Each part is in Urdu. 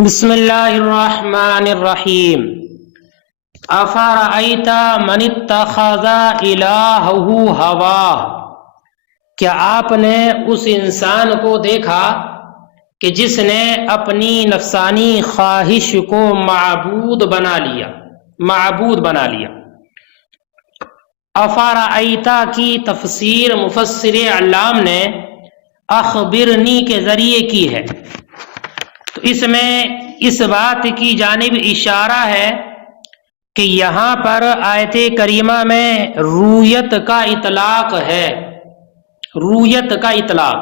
بسم اللہ الرحمن الرحیم افرأیت من اتخذ الہہ ہواہ، کیا آپ نے اس انسان کو دیکھا کہ جس نے اپنی نفسانی خواہش کو معبود بنا لیا۔ افرأیت کی تفسیر مفسر علام نے اخبرنی کے ذریعے کی ہے، تو اس میں اس بات کی جانب اشارہ ہے کہ یہاں پر آیت کریمہ میں رویت کا اطلاق ہے، رویت کا اطلاق،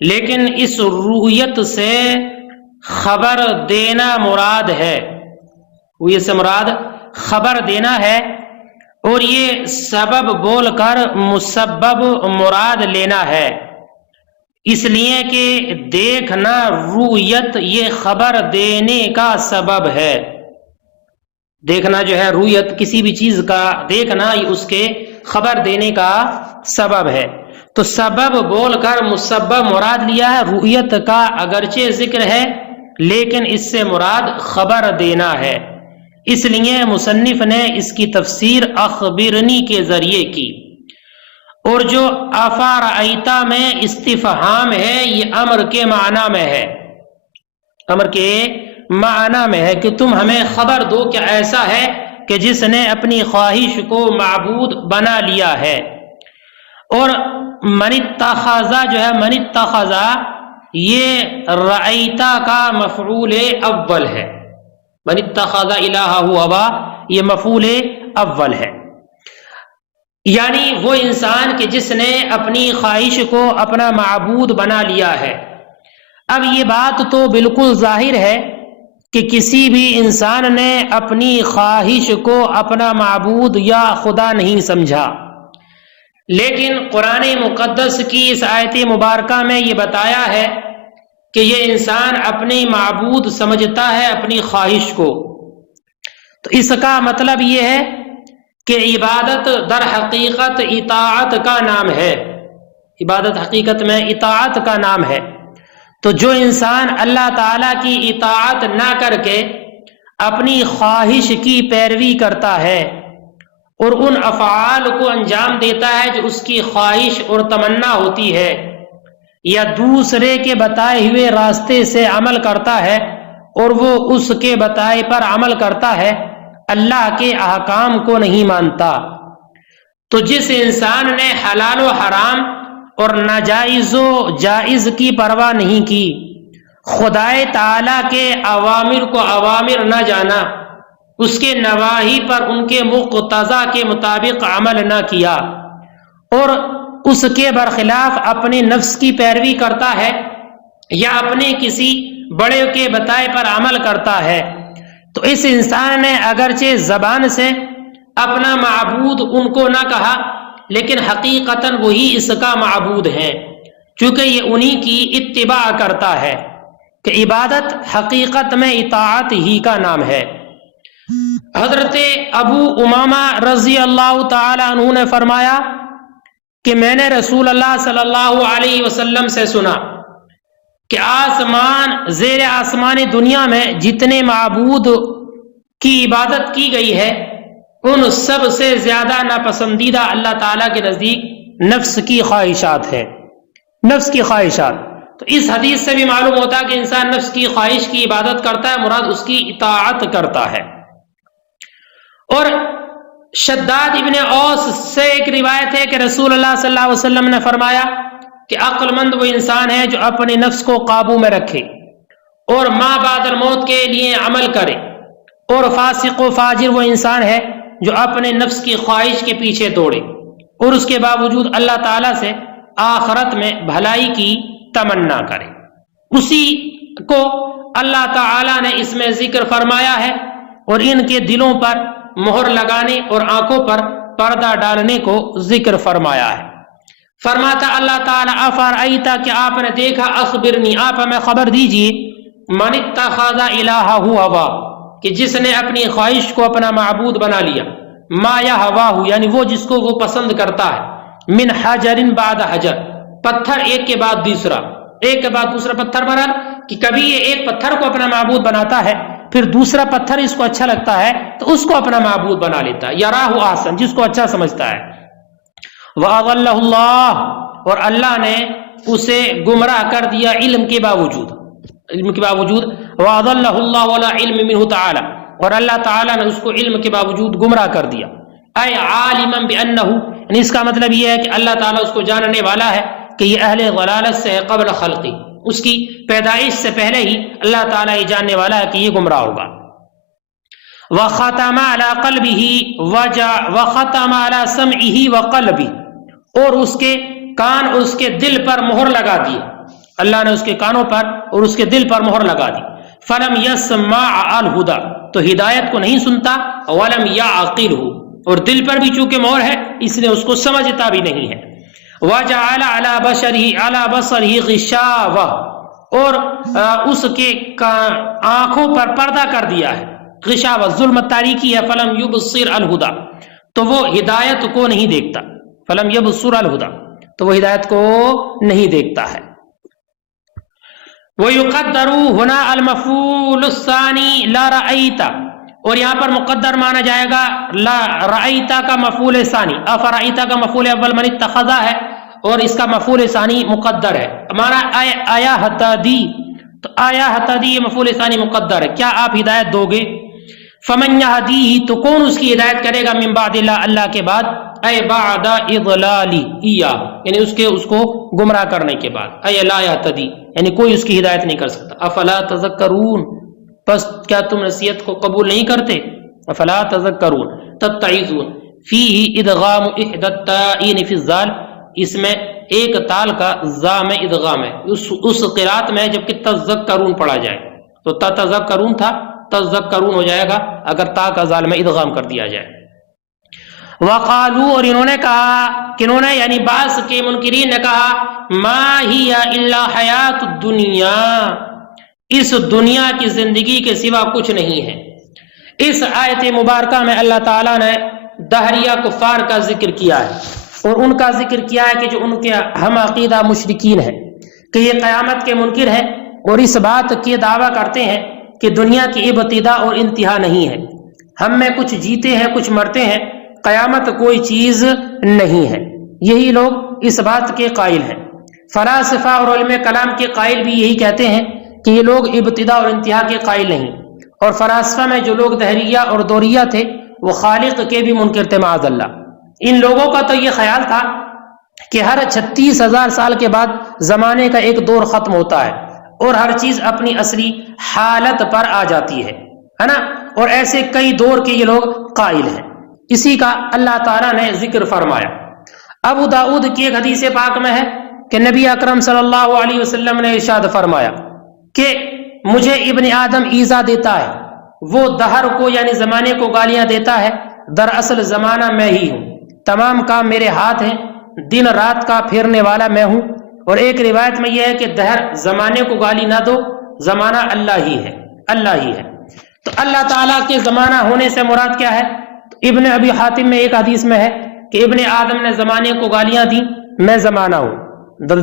لیکن اس رویت سے خبر دینا مراد ہے، رویت سے مراد خبر دینا ہے، اور یہ سبب بول کر مسبب مراد لینا ہے، اس لیے کہ دیکھنا رویت یہ خبر دینے کا سبب ہے۔ دیکھنا جو ہے رویت کسی بھی چیز کا دیکھنا یہ اس کے خبر دینے کا سبب ہے، تو سبب بول کر مسبب مراد لیا ہے۔ رویت کا اگرچہ ذکر ہے لیکن اس سے مراد خبر دینا ہے، اس لیے مصنف نے اس کی تفسیر اخبرنی کے ذریعے کی۔ اور جو افرأیت میں استفہام ہے یہ امر کے معنی میں ہے، امر کے معنی میں ہے کہ تم ہمیں خبر دو کہ ایسا ہے کہ جس نے اپنی خواہش کو معبود بنا لیا ہے۔ اور من اتخذ جو ہے، من اتخذ یہ رأیت کا مفعول اول ہے، من اتخذ الہہ ہواہ یہ مفعول اول ہے، یعنی وہ انسان کہ جس نے اپنی خواہش کو اپنا معبود بنا لیا ہے۔ اب یہ بات تو بالکل ظاہر ہے کہ کسی بھی انسان نے اپنی خواہش کو اپنا معبود یا خدا نہیں سمجھا، لیکن قرآن مقدس کی اس آیت مبارکہ میں یہ بتایا ہے کہ یہ انسان اپنی معبود سمجھتا ہے اپنی خواہش کو، تو اس کا مطلب یہ ہے کہ عبادت در حقیقت اطاعت کا نام ہے، عبادت حقیقت میں اطاعت کا نام ہے۔ تو جو انسان اللہ تعالیٰ کی اطاعت نہ کر کے اپنی خواہش کی پیروی کرتا ہے اور ان افعال کو انجام دیتا ہے جو اس کی خواہش اور تمنا ہوتی ہے، یا دوسرے کے بتائے ہوئے راستے سے عمل کرتا ہے اور وہ اس کے بتائے پر عمل کرتا ہے، اللہ کے احکام کو نہیں مانتا، تو جس انسان نے حلال و حرام اور ناجائز و جائز کی پرواہ نہیں کی، خدائے تعالیٰ کے اوامر کو اوامر نہ جانا، اس کے نواہی پر ان کے مقتضا کے مطابق عمل نہ کیا، اور اس کے برخلاف اپنے نفس کی پیروی کرتا ہے یا اپنے کسی بڑے کے بتائے پر عمل کرتا ہے، تو اس انسان نے اگرچہ زبان سے اپنا معبود ان کو نہ کہا، لیکن حقیقتاً وہی اس کا معبود ہے، چونکہ یہ انہی کی اتباع کرتا ہے، کہ عبادت حقیقت میں اطاعت ہی کا نام ہے۔ حضرت ابو امامہ رضی اللہ تعالی عنہ نے فرمایا کہ میں نے رسول اللہ صلی اللہ علیہ وسلم سے سنا کہ آسمان زیر آسمان دنیا میں جتنے معبود کی عبادت کی گئی ہے ان سب سے زیادہ ناپسندیدہ اللہ تعالیٰ کے نزدیک نفس کی خواہشات ہے، نفس کی خواہشات۔ تو اس حدیث سے بھی معلوم ہوتا ہے کہ انسان نفس کی خواہش کی عبادت کرتا ہے، مراد اس کی اطاعت کرتا ہے۔ اور شداد ابن اوس سے ایک روایت ہے کہ رسول اللہ صلی اللہ علیہ وسلم نے فرمایا کہ عقل مند وہ انسان ہے جو اپنے نفس کو قابو میں رکھے اور ما بعد الموت کے لیے عمل کرے، اور فاسق و فاجر وہ انسان ہے جو اپنے نفس کی خواہش کے پیچھے دوڑے اور اس کے باوجود اللہ تعالیٰ سے آخرت میں بھلائی کی تمنا کرے۔ اسی کو اللہ تعالیٰ نے اس میں ذکر فرمایا ہے اور ان کے دلوں پر مہر لگانے اور آنکھوں پر پردہ ڈالنے کو ذکر فرمایا ہے۔ فرماتا اللہ تعالیٰ افرأیت کہ آپ نے دیکھا، اخبرنی آپ ہمیں خبر دیجئے، من اتخذ الہہ ہواہ کہ جس نے اپنی خواہش کو اپنا معبود بنا لیا، ما یا ہواہ یعنی وہ جس کو وہ پسند کرتا ہے، من حجر بعد حجر پتھر ایک کے بعد دوسرا، ایک کے بعد دوسرا پتھر مراد کہ کبھی یہ ایک پتھر کو اپنا معبود بناتا ہے، پھر دوسرا پتھر اس کو اچھا لگتا ہے تو اس کو اپنا معبود بنا لیتا ہے، یراہ احسن، جس کو اچھا سمجھتا ہے۔ وَأَضَلَّهُ اللَّهُ، اور اللہ نے اسے گمراہ کر دیا علم کے باوجود، وَأَضَلَّهُ اللَّهُ وَلَا عِلْمِ مِنْهُ تَعَالَى، اور اللہ تعالیٰ نے اس کو علم کے باوجود گمراہ کر دیا۔ اے عالماً بِأَنَّهُ، یعنی اس کا مطلب یہ ہے کہ اللہ تعالیٰ اس کو جاننے والا ہے کہ یہ اہل ضلالت سے ہے قبل خلقی، اس کی پیدائش سے پہلے ہی اللہ تعالیٰ یہ جاننے والا ہے کہ یہ گمراہ ہوگا۔ وَخَتَمَ عَلَى قَلْبِهِ وَخَتَمَ عَلَى سَمْعِهِ وَقَلْبِهِ، اور اس کے کان اور اس کے دل پر مہر لگا دی، اللہ نے اس کے کانوں پر اور اس کے دل پر مہر لگا دی۔ فَلَمْ يَسْمَعْ الْهُدَى، تو ہدایت کو نہیں سنتا، وَلَمْ يَعْقِلْهُ، اور دل پر بھی چونکہ مہر ہے اس لیے اس کو سمجھتا بھی نہیں ہے۔ وَجَعَلَ عَلَى بَصَرِهِ غِشَاوَةً، اور اس کے آنکھوں پر پردہ کر دیا ہے، غشاوہ ظلمت تاریکی ہے۔ فَلَمْ يُبْصِرْ الْهُدَى، تو وہ ہدایت کو نہیں دیکھتا، فَلَمْ يَبْصِرْ الْهُدَى، تو وہ ہدایت کو نہیں دیکھتا ہے۔ وَيُقَدَّرُ هُنَا الْمَفْعُولُ الثَّانِي لَا رَأَيْتَ، اور یہاں پر مقدر مانا جائے گا لا رأیتا کا مفعول ثانی، افرأیتا کا مفعول اول من اتخذا ہے، اور اس کا مفعول ثانی مقدر ہے۔ ہمارا آیا ہتدی، تو آیا ہتدی یہ مفعول ثانی مقدر ہے، کیا آپ ہدایت دو گے؟ فمن یہدیہ، تو کون اس کی ہدایت کرے گا؟ من بعد اللہ، اللہ کے بعد، اے بعد اضلالی ایہ، یعنی اس کو گمراہ کرنے کے بعد، اے لا یہتدی، یعنی کوئی اس کی ہدایت نہیں کر سکتا۔ افلا تذکرون، بس کیا تم نصیحت کو قبول نہیں کرتے؟ افلا تذکرون تتعظون فیہ ادغام احدی التائین فی الزال، اس میں ایک تال کا زا میں ادغام ہے اس قرات میں، جبکہ تذکرون پڑھا جائے تو تذکرون تھا، تذکرون ہو جائے گا اگر تا کا زال میں ادغام کر دیا جائے۔ وقالو، اور انہوں نے کہا، کنہوں نے؟ یعنی بعض کے منکرین نے کہا، ما ہی الا حیات الدنیا، اس دنیا کی زندگی کے سوا کچھ نہیں ہے۔ اس آیت مبارکہ میں اللہ تعالیٰ نے دہریہ کفار کا ذکر کیا ہے، اور ان کا ذکر کیا ہے کہ جو ان کے ہم عقیدہ مشرکین ہیں کہ یہ قیامت کے منکر ہیں، اور اس بات کی دعویٰ کرتے ہیں کہ دنیا کی ابتدا اور انتہا نہیں ہے، ہم میں کچھ جیتے ہیں کچھ مرتے ہیں، قیامت کوئی چیز نہیں ہے۔ یہی لوگ اس بات کے قائل ہیں۔ فلاسفہ اور علم کلام کے قائل بھی یہی کہتے ہیں کہ یہ لوگ ابتدا اور انتہا کے قائل نہیں، اور فلاسفہ میں جو لوگ دہریہ اور دوریہ تھے وہ خالق کے بھی منکر تھے معاذ اللہ۔ ان لوگوں کا تو یہ خیال تھا کہ ہر 36,000 سال کے بعد زمانے کا ایک دور ختم ہوتا ہے اور ہر چیز اپنی اصلی حالت پر آ جاتی ہے نا، اور ایسے کئی دور کے یہ لوگ قائل ہیں۔ اسی کا اللہ تعالیٰ نے ذکر فرمایا۔ ابو داؤد کی ایک حدیث پاک میں ہے کہ نبی اکرم صلی اللہ علیہ وسلم نے ارشاد فرمایا کہ مجھے ابن آدم ایذا دیتا ہے، وہ دہر کو یعنی زمانے کو گالیاں دیتا ہے، دراصل زمانہ میں ہی ہوں، تمام کام میرے ہاتھ ہیں، دن رات کا پھیرنے والا میں ہوں۔ اور ایک روایت میں یہ ہے کہ دہر زمانے کو گالی نہ دو، زمانہ اللہ ہی ہے، اللہ ہی ہے۔ تو اللہ تعالیٰ کے زمانہ ہونے سے مراد کیا ہے؟ ابن ابی حاتم میں ایک حدیث میں ہے کہ ابن آدم نے زمانے کو گالیاں دی، میں زمانہ ہوں،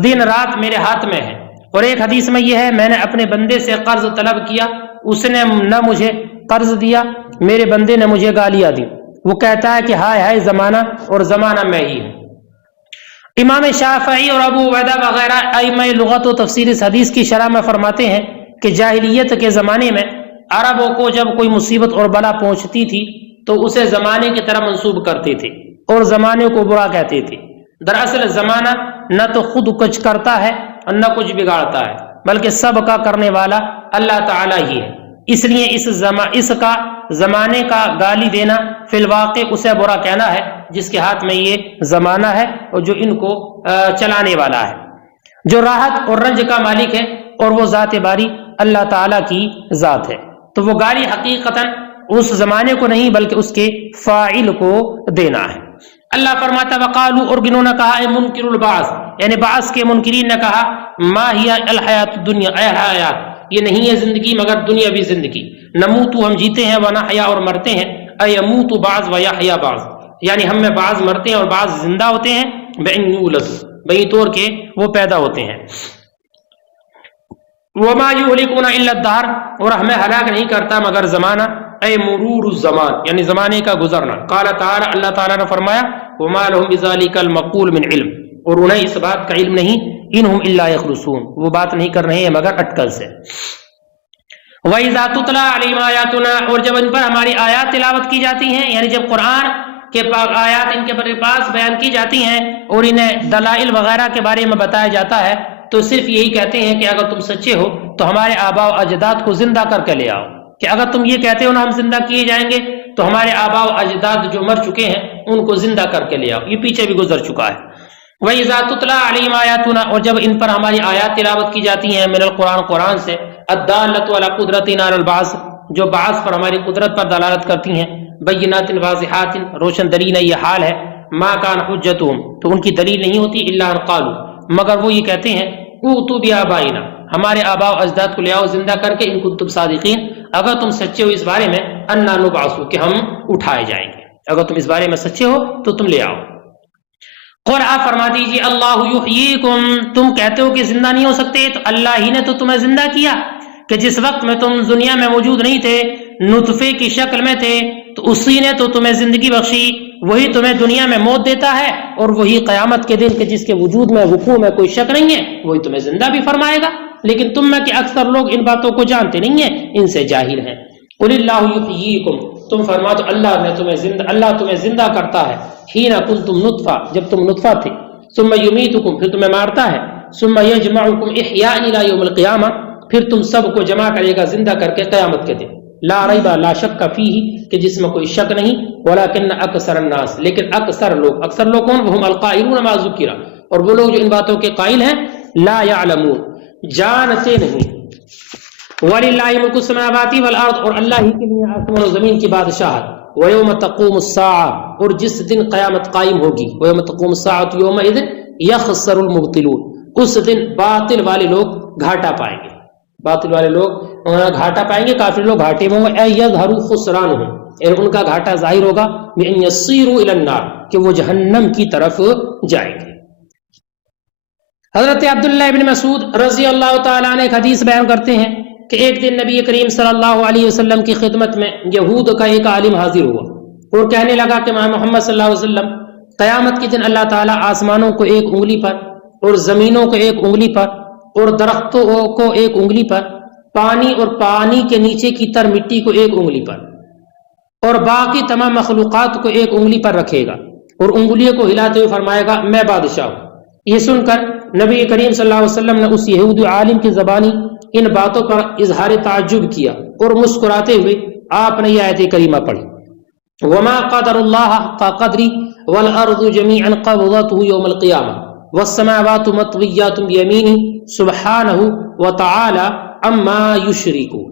دن رات میرے ہاتھ میں ہے۔ اور ایک حدیث میں یہ ہے، میں نے اپنے بندے سے قرض طلب کیا، اس نے نہ مجھے قرض دیا، میرے بندے نے مجھے گالیاں دی، وہ کہتا ہے کہ ہائے ہائے زمانہ، اور زمانہ میں ہی ہوں۔ امام شافعی اور ابو عبیدہ وغیرہ ائمہ لغت و تفسیر اس حدیث کی شرح میں فرماتے ہیں کہ جاہلیت کے زمانے میں عربوں کو جب کوئی مصیبت اور بلا پہنچتی تھی تو اسے زمانے کی طرح منسوب کرتے تھے اور زمانے کو برا کہتے تھے۔ دراصل زمانہ نہ تو خود کچھ کرتا ہے اور نہ کچھ بگاڑتا ہے، بلکہ سب کا کرنے والا اللہ تعالیٰ ہی ہے۔ اس لیے اس کا زمانے کا گالی دینا فی الواقع اسے برا کہنا ہے جس کے ہاتھ میں یہ زمانہ ہے اور جو ان کو چلانے والا ہے، جو راحت اور رنج کا مالک ہے، اور وہ ذات باری اللہ تعالیٰ کی ذات ہے۔ تو وہ گالی حقیقتاً اس زمانے کو نہیں بلکہ اس کے فاعل کو دینا ہے۔ اللہ فرماتا وقالو، اور گنوں نے کہا، اے منکر البعث، یعنی بعث کے منکرین نے کہا، ما ہی الحیات الدنیا، اے حیات، یہ نہیں ہے زندگی مگر دنیاوی زندگی، نموتو ہم جیتے ہیں، ونحیا اور مرتے ہیں، اے یموت بعض ویحیا بعض، یعنی ہم میں بعض مرتے ہیں اور بعض زندہ ہوتے ہیں، بئن یولد، بئی طور کے وہ پیدا ہوتے ہیں۔ وما یہلکنا الا الدہر، اور ہمیں ہلاک نہیں کرتا مگر زمانہ، اے مرور الزمان یعنی زمانے کا گزرنا۔ قال تعالی، اللہ تعالیٰ نے فرمایا وما لهم بذلک المقول من علم، اور انہیں اس بات کا علم نہیں، انہم الا یخرصون، وہ بات نہیں کر رہے ہیں مگر اٹکل سے۔ وَإِذَا تُتْلَى عَلَيْهِمْ آيَاتُنَا، اور جب ان پر ہماری آیات تلاوت کی جاتی ہیں، یعنی جب قرآن کے آیات ان کے پاس بیان کی جاتی ہیں اور انہیں دلائل وغیرہ کے بارے میں بتایا جاتا ہے، تو صرف یہی کہتے ہیں کہ اگر تم سچے ہو تو ہمارے آباء و اجداد کو زندہ کر کے لے آؤ، کہ اگر تم یہ کہتے ہو نا ہم زندہ کیے جائیں گے تو ہمارے آباء و اجداد جو مر چکے ہیں ان کو زندہ کر کے لے آؤ، یہ پیچھے بھی گزر چکا ہے۔ وَإِذَا تُتْلَى عَلَيْهِمْ آيَاتُنَا، اور جب ان پر ہماری آیات تلاوت کی جاتی ہیں، من القرآن، قرآن سے، الدالۃ علی قدرتنا علی البعث، جو بعث پر ہماری قدرت پر دلالت کرتی ہیں، بینات واضحات، روشن دلیل ہے، یہ حال ہے، ما کان حجتہم، تو ان کی دلیل نہیں ہوتی، الا ان قالوا، مگر وہ یہ کہتے ہیں اوتوا بآبائنا، ہمارے آباء و اجداد کو لے آؤ زندہ کر کے، ان کنتم صادقین، اگر تم سچے ہو اس بارے میں، انا نبعث، کہ ہم اٹھائے جائیں گے، اگر تم اس بارے میں سچے ہو تو تم لے آؤ۔ قل آپ فرما دیجیے اللہ یحییکم، تم کہتے ہو کہ زندہ نہیں ہو سکتے، تو اللہ ہی نے تو تمہیں زندہ کیا، کہ جس وقت میں تم دنیا میں موجود نہیں تھے، نطفے کی شکل میں تھے، تو اسی نے تو تمہیں زندگی بخشی، وہی تمہیں دنیا میں موت دیتا ہے، اور وہی قیامت کے دن، کہ جس کے وجود میں وقوع میں کوئی شک نہیں ہے، وہی تمہیں زندہ بھی فرمائے گا۔ لیکن تم میں کہ اکثر لوگ ان باتوں کو جانتے نہیں ہیں، ان سے جاہل ہیں۔ قل اللہ یحییکم، تم فرما دو اللہ تمہیں زندہ کرتا ہے، حین کنتم نطفہ، جب تم نطفہ تھے، ثم یمیتکم، پھر تمہیں مارتا ہے، ثم یجمعکم احیاء الی یوم القیامہ، پھر تم سب کو جمع کرے گا زندہ کر کے قیامت کے دن، لا ریب، لا شک فیہ، کہ جس میں کوئی شک نہیں، ولکن اکثر الناس، لیکن اکثر لوگ کون؟ وہم القائلون ما ذکر، اور وہ لوگ جو ان باتوں کے قائل ہیں، لا یعلمون، جانتے نہیں۔ وَلِلَّهِ مُلْكُ السَّمَاوَاتِ وَالْأَرْضِ، اور اللہ ہی کے لیے آسمان و زمین کی بادشاہت۔ وَيَوْمَ تَقُومُ السَّاعَةُ، اور جس دن قیامت قائم ہوگی، وَيَوْمَ تَقُومُ السَّاعَةُ يَوْمَئِذٍ يَخْسَرُ الْمُبْطِلُونَ، اس دن باطل والے لوگ گھاٹا پائیں گے، باطل والے لوگ گھاٹا پائیں گے، کافر لوگ گھاٹے میں ہوں گے، اے یظہر خسرانہم، اور ان کا گھاٹا ظاہر ہوگا، بِأَن يَصِيرُوا إِلَى النَّارِ، کہ وہ جہنم کی طرف جائیں گے۔ حضرت عبداللہ ابن مسعود رضی اللہ تعالیٰ عنہ ایک حدیث بیان کرتے ہیں کہ ایک دن نبی کریم صلی اللہ علیہ وسلم کی خدمت میں یہود کا ایک عالم حاضر ہوا اور کہنے لگا کہ محمد صلی اللہ علیہ وسلم، قیامت کے دن اللہ تعالیٰ آسمانوں کو ایک انگلی پر، اور زمینوں کو ایک انگلی پر، اور درختوں کو ایک انگلی پر، پانی اور پانی کے نیچے کی تر مٹی کو ایک انگلی پر، اور باقی تمام مخلوقات کو ایک انگلی پر رکھے گا، اور انگلیوں کو ہلاتے ہوئے فرمائے گا میں بادشاہ ہوں۔ یہ سن کر نبی کریم صلی اللہ علیہ وسلم نے اس یہودی عالم کی زبانی ان باتوں پر اظہار تعجب کیا، اور مسکراتے ہوئے آپ نے یہ آیت کریمہ پڑھی، وما قدر اللہ حق قدری والارض جميعا قبضته يوم القیامہ والسماوات مطویات بیمینہ سبحانہ وتعالی عما یشرکون۔